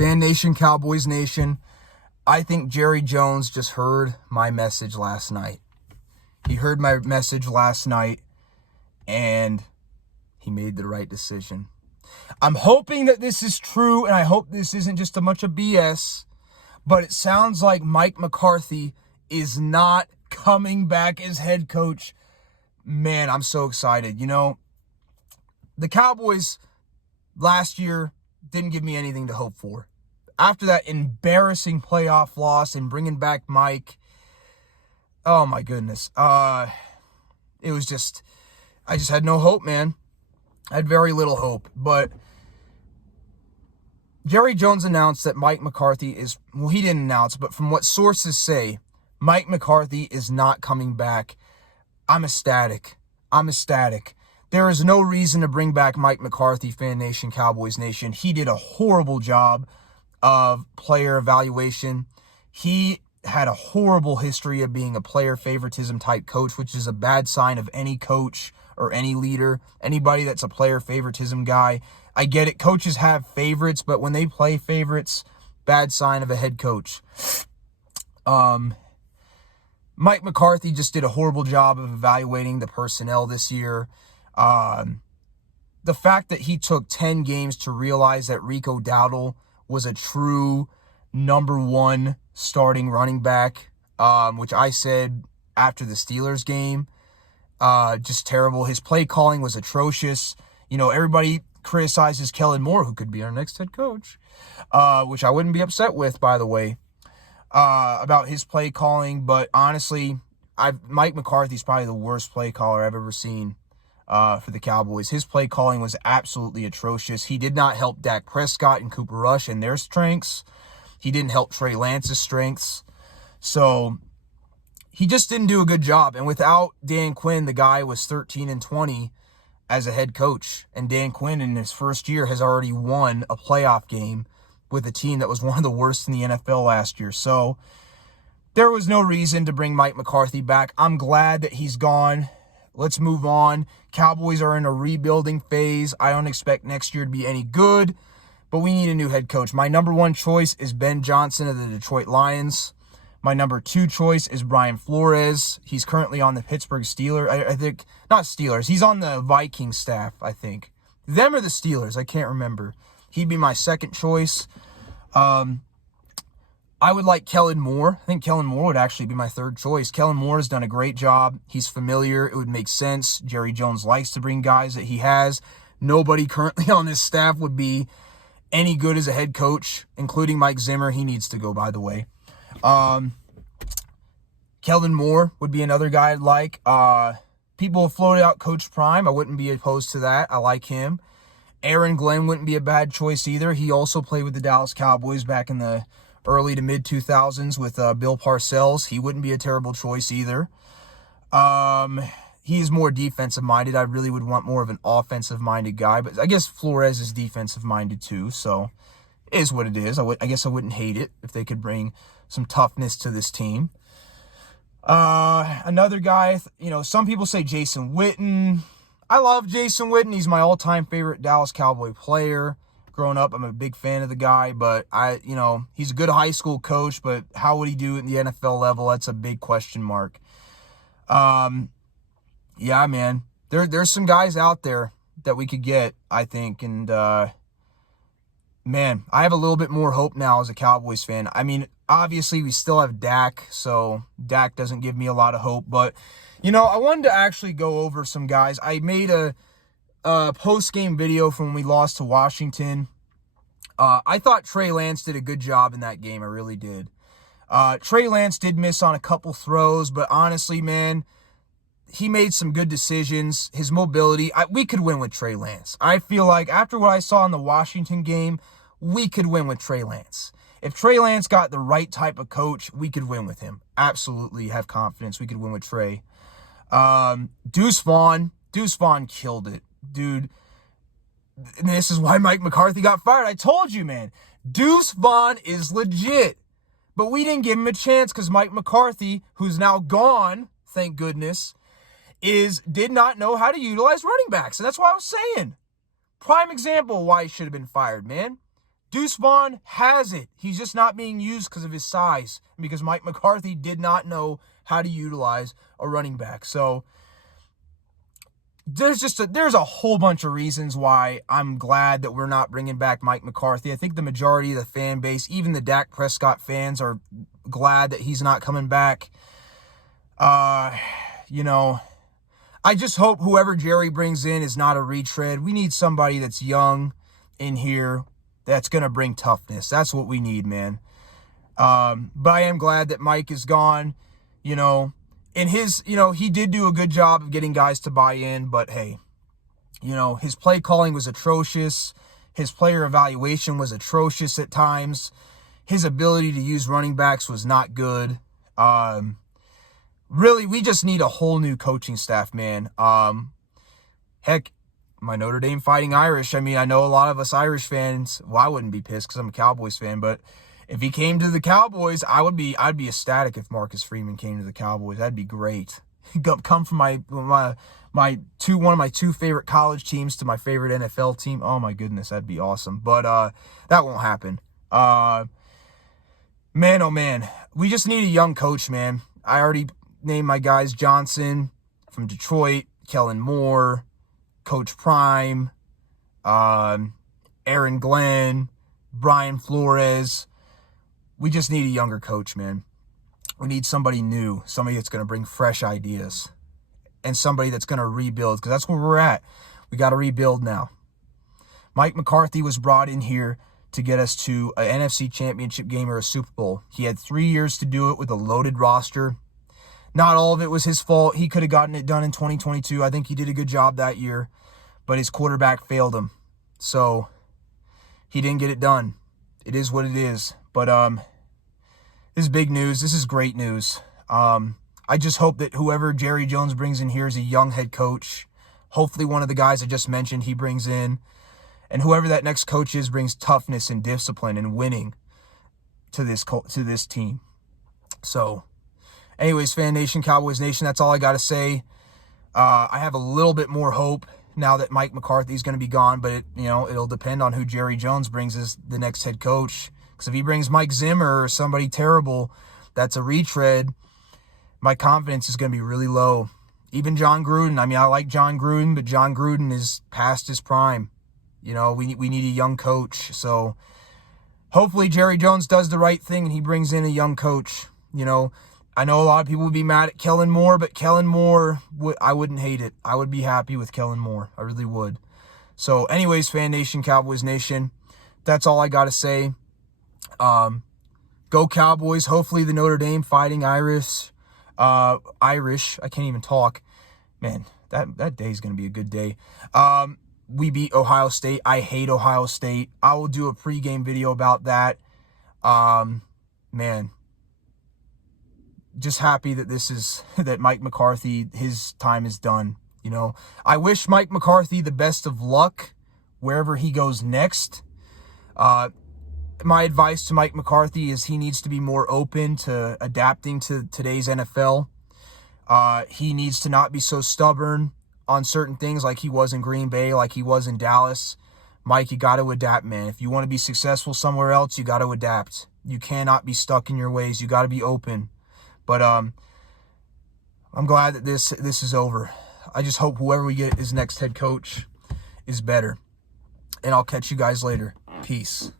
Fan Nation, Cowboys Nation, I think Jerry Jones just heard my message last night. He heard my message last night, and he made the right decision. I'm hoping that this is true, and I hope this isn't just a bunch of BS, but it sounds like Mike McCarthy is not coming back as head coach. Man, I'm so excited. You know, the Cowboys last year didn't give me anything to hope for. After that embarrassing playoff loss and bringing back Mike, oh my goodness. It was just, I just had no hope, man. I had very little hope. But Jerry Jones announced that Mike McCarthy is, well, he didn't announce, but from what sources say, Mike McCarthy is not coming back. I'm ecstatic. There is no reason to bring back Mike McCarthy, Fan Nation, Cowboys Nation. He did a horrible job of player evaluation. He had a horrible history of being a player favoritism type coach, which is a bad sign of any coach or any leader, anybody that's a player favoritism guy. I get it. Coaches have favorites, but when they play favorites, bad sign of a head coach. Mike McCarthy just did a horrible job of evaluating the personnel this year. The fact that he took 10 games to realize that Rico Dowdle was a true number one starting running back, which I said after the Steelers game, just terrible. His play calling was atrocious. You know, everybody criticizes Kellen Moore, who could be our next head coach, which I wouldn't be upset with, by the way, about his play calling. But honestly, Mike McCarthy's probably the worst play caller I've ever seen for the Cowboys. His play calling was absolutely atrocious. He did not help Dak Prescott and Cooper Rush and their strengths. He didn't help Trey Lance's strengths. So he just didn't do a good job. And without Dan Quinn, the guy was 13-20 as a head coach. And Dan Quinn in his first year has already won a playoff game with a team that was one of the worst in the NFL last year. So there was no reason to bring Mike McCarthy back. I'm glad that he's gone. Let's move on. Cowboys are in a rebuilding phase. I don't expect next year to be any good, but we need a new head coach. My number one choice is Ben Johnson of the Detroit Lions. My number two choice is Brian Flores. He's currently on the Pittsburgh Steelers. I think, not Steelers. He's on the Vikings staff, I think. Them or the Steelers, I can't remember. He'd be my second choice. I would like Kellen Moore. I think Kellen Moore would actually be my third choice. Kellen Moore has done a great job. He's familiar. It would make sense. Jerry Jones likes to bring guys that he has. Nobody currently on his staff would be any good as a head coach, including Mike Zimmer. He needs to go, by the way. Kellen Moore would be another guy I'd like. People have floated out Coach Prime. I wouldn't be opposed to that. I like him. Aaron Glenn wouldn't be a bad choice either. He also played with the Dallas Cowboys back in the early to mid 2000s with Bill Parcells. He wouldn't be a terrible choice either. He is more defensive minded. I really would want more of an offensive minded guy, but I guess Flores is defensive minded too. So it is what it is. I guess I wouldn't hate it if they could bring some toughness to this team. Another guy, some people say Jason Witten. I love Jason Witten. He's my all-time favorite Dallas Cowboy player. Growing up, I'm a big fan of the guy, but he's a good high school coach, but how would he do it in the NFL level? That's a big question mark. Yeah, man, there's some guys out there that we could get, I think, and man, I have a little bit more hope now as a Cowboys fan. I mean, obviously we still have Dak, so Dak doesn't give me a lot of hope, but I wanted to actually go over some guys. I made a post-game video from when we lost to Washington. I thought Trey Lance did a good job in that game. I really did. Trey Lance did miss on a couple throws, but honestly, man, he made some good decisions. His mobility, we could win with Trey Lance. I feel like after what I saw in the Washington game, we could win with Trey Lance. If Trey Lance got the right type of coach, we could win with him. Absolutely have confidence we could win with Trey. Deuce Vaughn killed it. Dude, and this is why Mike McCarthy got fired. I told you, man. Deuce Vaughn is legit. But we didn't give him a chance because Mike McCarthy, who's now gone, thank goodness, did not know how to utilize running backs. And that's what I was saying. Prime example of why he should have been fired, man. Deuce Vaughn has it. He's just not being used because of his size, because Mike McCarthy did not know how to utilize a running back. So there's a whole bunch of reasons why I'm glad that we're not bringing back Mike McCarthy. I think the majority of the fan base, even the Dak Prescott fans, are glad that he's not coming back. You know, I just hope whoever Jerry brings in is not a retread. We need somebody that's young in here that's going to bring toughness. That's what we need, man. But I am glad that Mike is gone. You know, in his, he did do a good job of getting guys to buy in, but hey, his play calling was atrocious. His player evaluation was atrocious at times. His ability to use running backs was not good. Really, we just need a whole new coaching staff, man. Heck, my Notre Dame Fighting Irish. I mean, I know a lot of us Irish fans, well, I wouldn't be pissed because I'm a Cowboys fan, but if he came to the Cowboys, I'd be ecstatic if Marcus Freeman came to the Cowboys. That'd be great. Come from one of my two favorite college teams to my favorite NFL team. Oh my goodness, that'd be awesome. But that won't happen. Man, oh man, we just need a young coach, man. I already named my guys: Johnson from Detroit, Kellen Moore, Coach Prime, Aaron Glenn, Brian Flores. We just need a younger coach, man. We need somebody new, somebody that's going to bring fresh ideas, and somebody that's going to rebuild, because that's where we're at. We got to rebuild now. Mike McCarthy was brought in here to get us to an NFC Championship game or a Super Bowl. He had 3 years to do it with a loaded roster. Not all of it was his fault. He could have gotten it done in 2022. I think he did a good job that year, but his quarterback failed him. So he didn't get it done. It is what it is. But this is big news. This is great news. I just hope that whoever Jerry Jones brings in here is a young head coach. Hopefully one of the guys I just mentioned he brings in. And whoever that next coach is brings toughness and discipline and winning to this team. So anyways, Fan Nation, Cowboys Nation, that's all I got to say. I have a little bit more hope now that Mike McCarthy is going to be gone, but it'll depend on who Jerry Jones brings as the next head coach. Because if he brings Mike Zimmer or somebody terrible that's a retread, my confidence is going to be really low. Even John Gruden. I mean, I like John Gruden, but John Gruden is past his prime. We need a young coach. So hopefully Jerry Jones does the right thing and he brings in a young coach. I know a lot of people would be mad at Kellen Moore, but Kellen Moore, I wouldn't hate it. I would be happy with Kellen Moore. I really would. So anyways, Fan Nation, Cowboys Nation, that's all I got to say. Go Cowboys. Hopefully the Notre Dame Fighting Irish, I can't even talk. Man, that day is going to be a good day. We beat Ohio State. I hate Ohio State. I will do a pregame video about that. Man, just happy that that Mike McCarthy, his time is done. I wish Mike McCarthy the best of luck wherever he goes next. My advice to Mike McCarthy is he needs to be more open to adapting to today's NFL. He needs to not be so stubborn on certain things like he was in Green Bay, like he was in Dallas. Mike, you got to adapt, man. If you want to be successful somewhere else, you got to adapt. You cannot be stuck in your ways. You got to be open. But I'm glad that this is over. I just hope whoever we get as next head coach is better. And I'll catch you guys later. Peace.